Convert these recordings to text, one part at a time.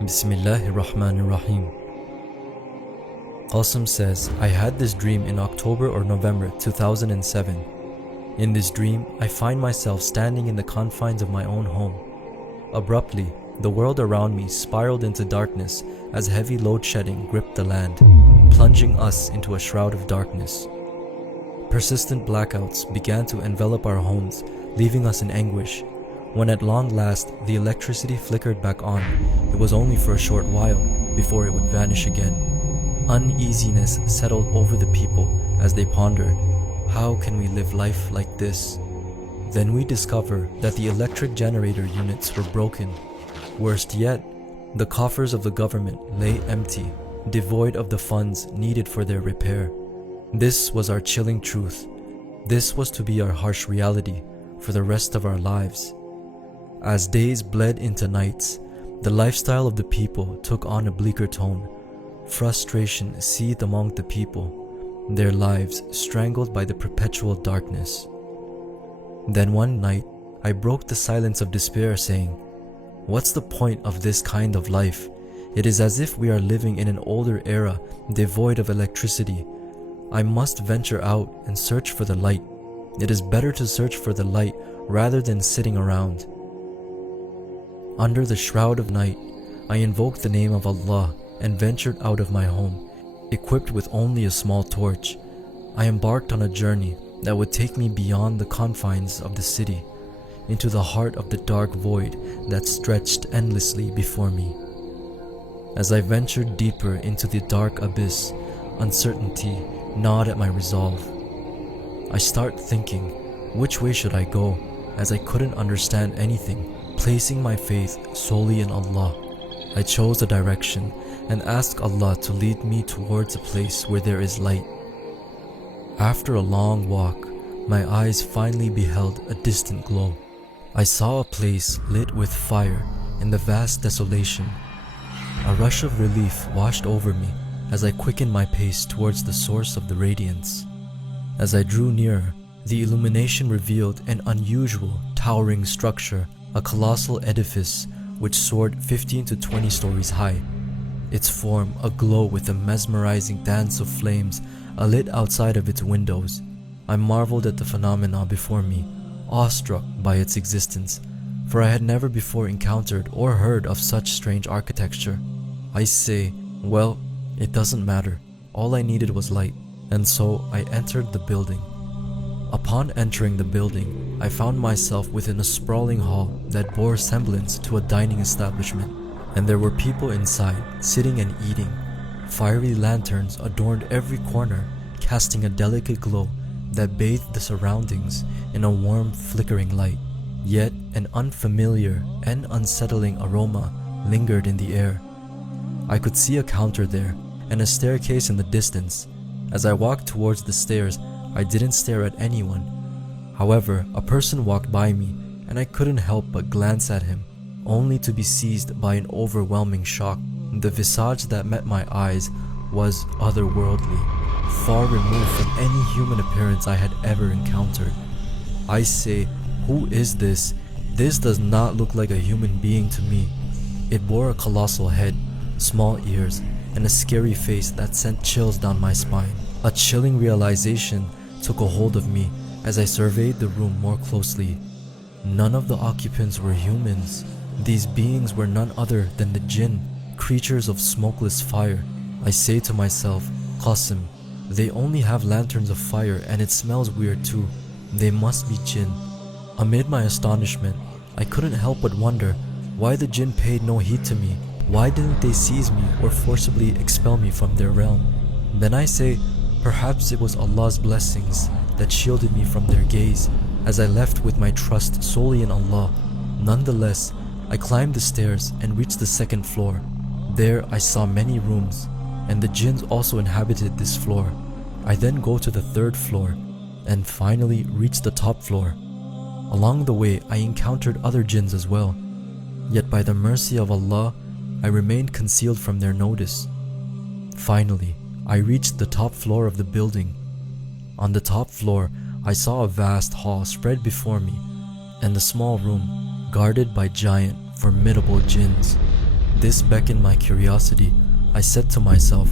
Bismillahir Rahmanir Rahim. Qasim says, I had this dream in October or November 2007. In this dream, I find myself standing in the confines of my own home. Abruptly, the world around me spiraled into darkness as heavy load shedding gripped the land, plunging us into a shroud of darkness. Persistent blackouts began to envelop our homes, leaving us in anguish. When at long last the electricity flickered back on, it was only for a short while before it would vanish again. Uneasiness settled over the people as they pondered, how can we live life like this? Then we discover that the electric generator units were broken. Worst yet, the coffers of the government lay empty, devoid of the funds needed for their repair. This was our chilling truth. This was to be our harsh reality for the rest of our lives. As days bled into nights, the lifestyle of the people took on a bleaker tone. Frustration seethed among the people, their lives strangled by the perpetual darkness. Then one night, I broke the silence of despair, saying, "What's the point of this kind of life? It is as if we are living in an older era, devoid of electricity. I must venture out and search for the light. It is better to search for the light rather than sitting around." Under the shroud of night, I invoked the name of Allah and ventured out of my home, equipped with only a small torch. I embarked on a journey that would take me beyond the confines of the city, into the heart of the dark void that stretched endlessly before me. As I ventured deeper into the dark abyss, uncertainty gnawed at my resolve. I start thinking, which way should I go, as I couldn't understand anything, placing my faith solely in Allah. I chose a direction and asked Allah to lead me towards a place where there is light. After a long walk, my eyes finally beheld a distant glow. I saw a place lit with fire in the vast desolation. A rush of relief washed over me as I quickened my pace towards the source of the radiance. As I drew nearer, the illumination revealed an unusual, towering structure, a colossal edifice which soared 15 to 20 stories high, its form aglow with a mesmerizing dance of flames alit outside of its windows. I marveled at the phenomena before me, awestruck by its existence, for I had never before encountered or heard of such strange architecture. I say, well, it doesn't matter. All I needed was light, and so I entered the building. Upon entering the building, I found myself within a sprawling hall that bore semblance to a dining establishment, and there were people inside, sitting and eating. Fiery lanterns adorned every corner, casting a delicate glow that bathed the surroundings in a warm, flickering light. Yet an unfamiliar and unsettling aroma lingered in the air. I could see a counter there, and a staircase in the distance. As I walked towards the stairs, I didn't stare at anyone. However, a person walked by me, and I couldn't help but glance at him, only to be seized by an overwhelming shock. The visage that met my eyes was otherworldly, far removed from any human appearance I had ever encountered. I say, who is this? This does not look like a human being to me. It bore a colossal head, small ears, and a scary face that sent chills down my spine. A chilling realization took a hold of me as I surveyed the room more closely. None of the occupants were humans. These beings were none other than the jinn, creatures of smokeless fire. I say to myself, Qasim, they only have lanterns of fire and it smells weird too. They must be jinn. Amid my astonishment, I couldn't help but wonder why the jinn paid no heed to me. Why didn't they seize me or forcibly expel me from their realm? Then I say, perhaps it was Allah's blessings that shielded me from their gaze, as I left with my trust solely in Allah. Nonetheless, I climbed the stairs and reached the second floor. There I saw many rooms, and the jinns also inhabited this floor. I then go to the third floor, and finally reach the top floor. Along the way, I encountered other jinns as well. Yet by the mercy of Allah, I remained concealed from their notice. Finally, I reached the top floor of the building. On the top floor, I saw a vast hall spread before me, and a small room guarded by giant, formidable jinns. This beckoned my curiosity. I said to myself,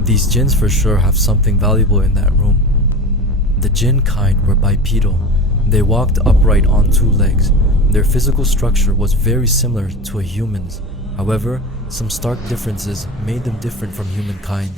these jinns for sure have something valuable in that room. The jinn kind were bipedal. They walked upright on two legs. Their physical structure was very similar to a human's. However, some stark differences made them different from humankind.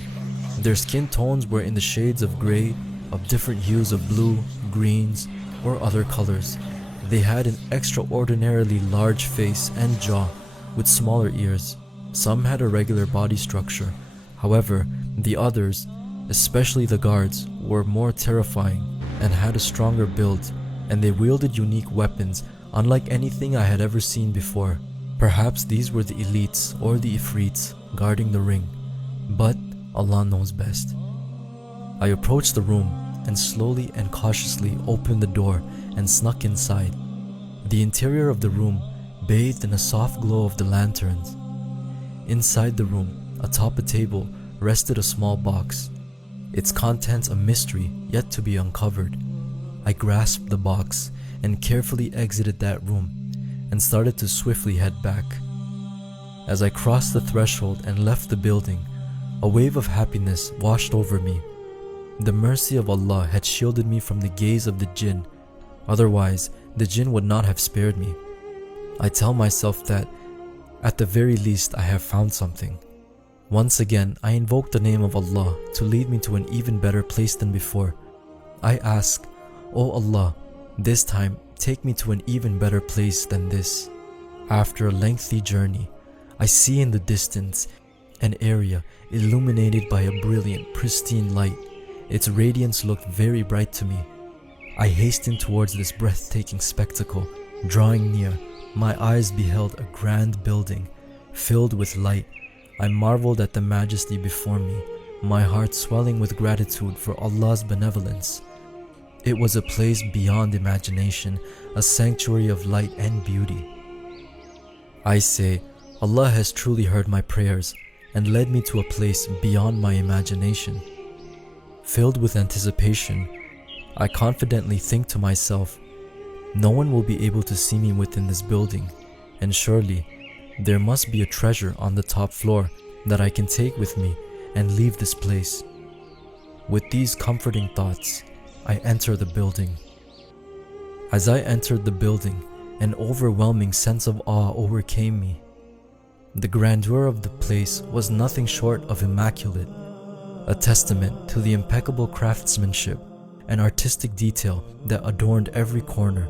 Their skin tones were in the shades of grey, of different hues of blue, greens, or other colors. They had an extraordinarily large face and jaw with smaller ears. Some had a regular body structure. However, the others, especially the guards, were more terrifying and had a stronger build, and they wielded unique weapons unlike anything I had ever seen before. Perhaps these were the elites or the ifrits guarding the ring, but Allah knows best. I approached the room and slowly and cautiously opened the door and snuck inside. The interior of the room bathed in a soft glow of the lanterns. Inside the room, atop a table, rested a small box, its contents a mystery yet to be uncovered. I grasped the box and carefully exited that room and started to swiftly head back. As I crossed the threshold and left the building, a wave of happiness washed over me. The mercy of Allah had shielded me from the gaze of the jinn. Otherwise, the jinn would not have spared me. I tell myself that, at the very least, I have found something. Once again, I invoke the name of Allah to lead me to an even better place than before. I ask, O Allah, this time take me to an even better place than this. After a lengthy journey, I see in the distance an area illuminated by a brilliant, pristine light. Its radiance looked very bright to me. I hastened towards this breathtaking spectacle. Drawing near, my eyes beheld a grand building filled with light. I marveled at the majesty before me, my heart swelling with gratitude for Allah's benevolence. It was a place beyond imagination, a sanctuary of light and beauty. I say, Allah has truly heard my prayers and led me to a place beyond my imagination. Filled with anticipation, I confidently think to myself, no one will be able to see me within this building, and surely there must be a treasure on the top floor that I can take with me and leave this place. With these comforting thoughts, I enter the building. As I entered the building, an overwhelming sense of awe overcame me. The grandeur of the place was nothing short of immaculate, a testament to the impeccable craftsmanship and artistic detail that adorned every corner.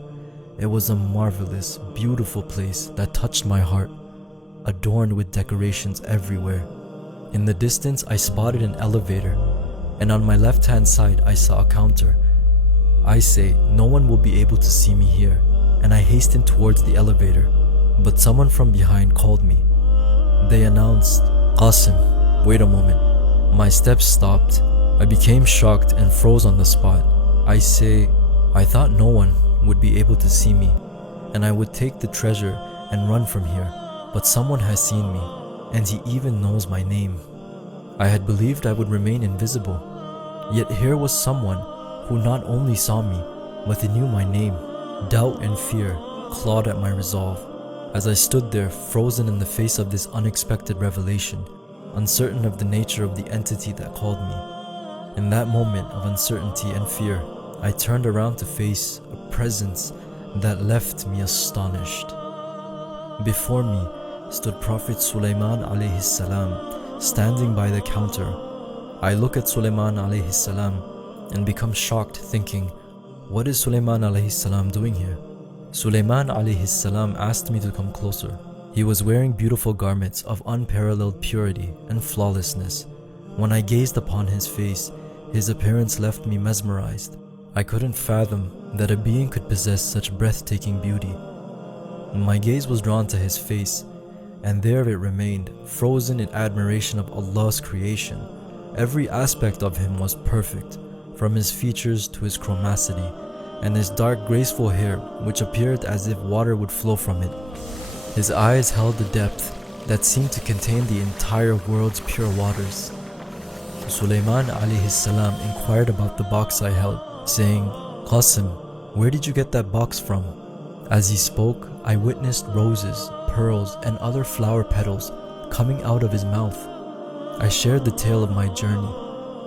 It was a marvelous, beautiful place that touched my heart, adorned with decorations everywhere. In the distance, I spotted an elevator, and on my left-hand side, I saw a counter. I say, no one will be able to see me here, and I hastened towards the elevator, but someone from behind called me. They announced, Qasim, wait a moment. My steps stopped. I became shocked and froze on the spot. I say, I thought no one would be able to see me, and I would take the treasure and run from here, but someone has seen me, and he even knows my name. I had believed I would remain invisible, yet here was someone who not only saw me, but he knew my name. Doubt and fear clawed at my resolve as I stood there frozen in the face of this unexpected revelation, uncertain of the nature of the entity that called me. In that moment of uncertainty and fear, I turned around to face a presence that left me astonished. Before me stood Prophet Sulaiman alayhi salam, standing by the counter. I look at Sulaiman alayhi salam and become shocked, thinking, what is Sulaiman alayhi salam doing here? Sulaiman alayhi salam asked me to come closer. He was wearing beautiful garments of unparalleled purity and flawlessness. When I gazed upon his face, his appearance left me mesmerized. I couldn't fathom that a being could possess such breathtaking beauty. My gaze was drawn to his face, and there it remained, frozen in admiration of Allah's creation. Every aspect of him was perfect, from his features to his chromacity, and his dark graceful hair, which appeared as if water would flow from it. His eyes held a depth that seemed to contain the entire world's pure waters. Sulaiman alayhi salam inquired about the box I held, saying, Qasim, where did you get that box from? As he spoke, I witnessed roses, pearls, and other flower petals coming out of his mouth. I shared the tale of my journey.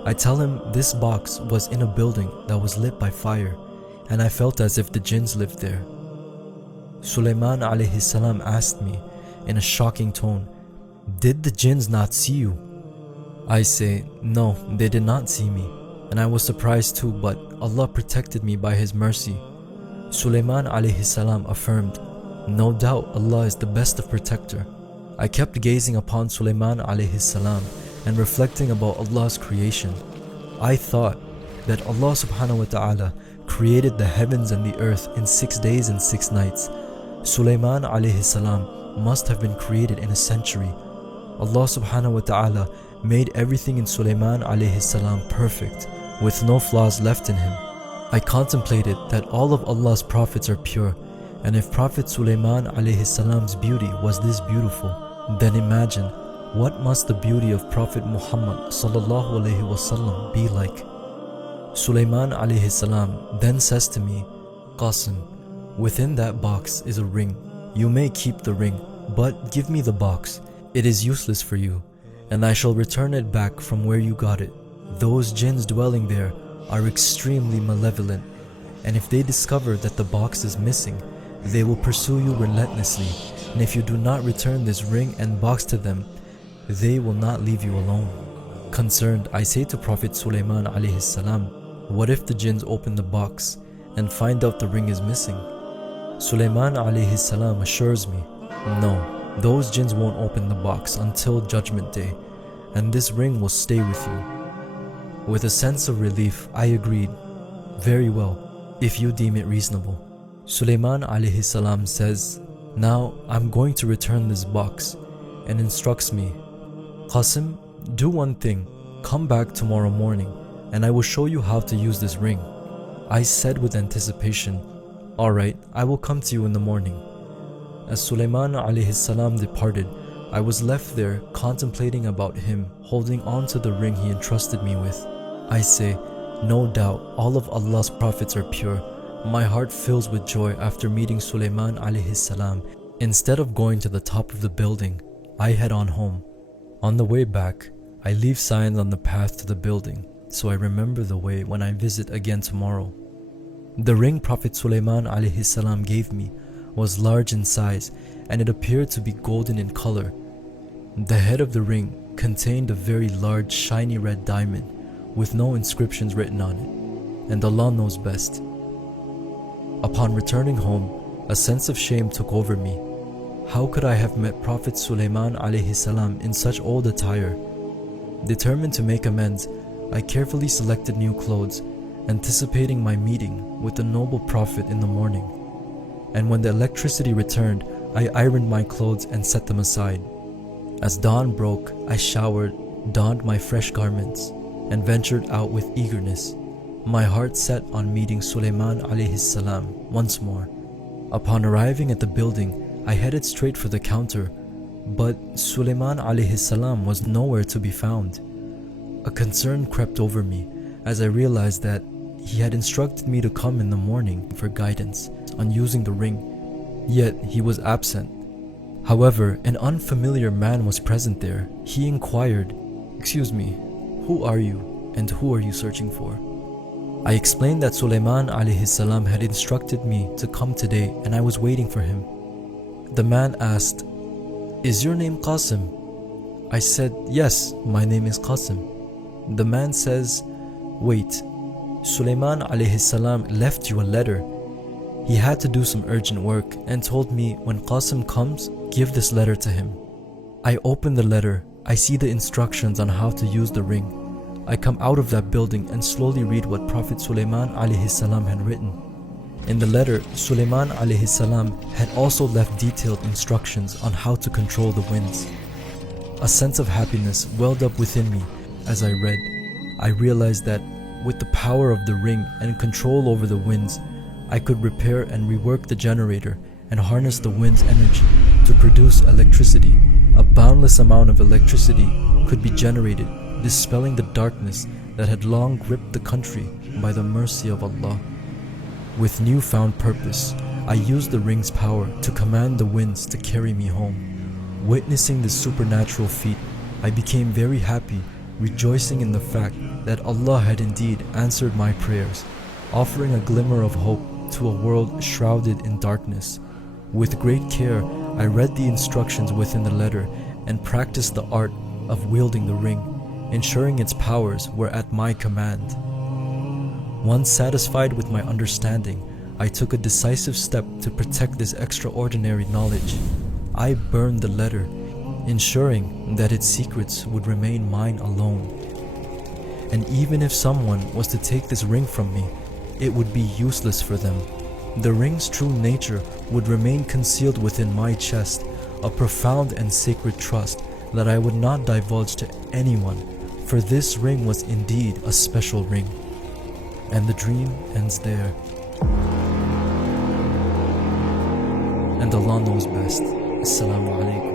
I tell him this box was in a building that was lit by fire, and I felt as if the jinns lived there. Sulaiman alayhi salam asked me in a shocking tone, "Did the jinns not see you?" I say, "No, they did not see me," and I was surprised too, but Allah protected me by His mercy. Sulaiman alayhi salam affirmed, "No doubt Allah is the best of protector." I kept gazing upon Sulaiman alayhi salam and reflecting about Allah's creation. I thought that Allah subhanahu wa ta'ala created the heavens and the earth in 6 days and 6 nights. Sulaiman alayhi salam must have been created in a century. Allah subhanahu wa ta'ala made everything in Sulaiman alayhi salam perfect, with no flaws left in him. I contemplated that all of Allah's prophets are pure, and if Prophet Sulaiman alayhi salam's beauty was this beautiful, then imagine what must the beauty of Prophet Muhammad sallallahu alayhi wasallam be like. Sulaiman alayhi salam then says to me, "Qasim, within that box is a ring. You may keep the ring, but give me the box. It is useless for you, and I shall return it back from where you got it. Those jinns dwelling there are extremely malevolent, and if they discover that the box is missing, they will pursue you relentlessly, and if you do not return this ring and box to them, they will not leave you alone." Concerned, I say to Prophet Sulaiman alayhi salam, "What if the jinns open the box and find out the ring is missing?" Sulaiman alayhi salam assures me, "No, those jinns won't open the box until Judgment Day, and this ring will stay with you." With a sense of relief, I agreed, "Very well, if you deem it reasonable." Sulaiman alayhi salam says, "Now I'm going to return this box," and instructs me, "Qasim, do one thing, come back tomorrow morning and I will show you how to use this ring." I said with anticipation, "Alright, I will come to you in the morning." As Sulaiman alayhi salam departed, I was left there contemplating about him holding on to the ring he entrusted me with. I say, "No doubt all of Allah's prophets are pure." My heart fills with joy after meeting Sulaiman alayhi salam. Instead of going to the top of the building, I head on home. On the way back, I leave signs on the path to the building, so I remember the way when I visit again tomorrow. The ring Prophet Sulaiman alayhi salam gave me was large in size, and it appeared to be golden in color. The head of the ring contained a very large shiny red diamond with no inscriptions written on it, and Allah knows best. Upon returning home, a sense of shame took over me. How could I have met Prophet Sulaiman alayhi salam in such old attire? Determined to make amends, I carefully selected new clothes, anticipating my meeting with the noble Prophet in the morning. And when the electricity returned, I ironed my clothes and set them aside. As dawn broke, I showered, donned my fresh garments, and ventured out with eagerness, my heart set on meeting Sulaiman alayhi salam once more. Upon arriving at the building, I headed straight for the counter, but Sulaiman alayhi salam was nowhere to be found. A concern crept over me as I realized that he had instructed me to come in the morning for guidance on using the ring, yet he was absent. However, an unfamiliar man was present there. He inquired, "Excuse me, who are you and who are you searching for?" I explained that Sulaiman alayhi salam had instructed me to come today and I was waiting for him. The man asked, "Is your name Qasim?" I said, "Yes, my name is Qasim." The man says, "Wait, Sulaiman alayhi salam left you a letter. He had to do some urgent work and told me when Qasim comes, give this letter to him." I open the letter. I see the instructions on how to use the ring. I come out of that building and slowly read what Prophet Sulaiman alayhi salam had written. In the letter, Sulaiman alayhi salam had also left detailed instructions on how to control the winds. A sense of happiness welled up within me as I read. I realized that with the power of the ring and control over the winds, I could repair and rework the generator and harness the wind's energy to produce electricity. A boundless amount of electricity could be generated, dispelling the darkness that had long gripped the country by the mercy of Allah. With newfound purpose, I used the ring's power to command the winds to carry me home. Witnessing this supernatural feat, I became very happy, rejoicing in the fact that Allah had indeed answered my prayers, offering a glimmer of hope to a world shrouded in darkness. With great care, I read the instructions within the letter and practiced the art of wielding the ring, ensuring its powers were at my command. Once satisfied with my understanding, I took a decisive step to protect this extraordinary knowledge. I burned the letter, ensuring that its secrets would remain mine alone. And even if someone was to take this ring from me, it would be useless for them. The ring's true nature would remain concealed within my chest, a profound and sacred trust that I would not divulge to anyone, for this ring was indeed a special ring. And the dream ends there. And Allah knows best. Assalamu alaikum.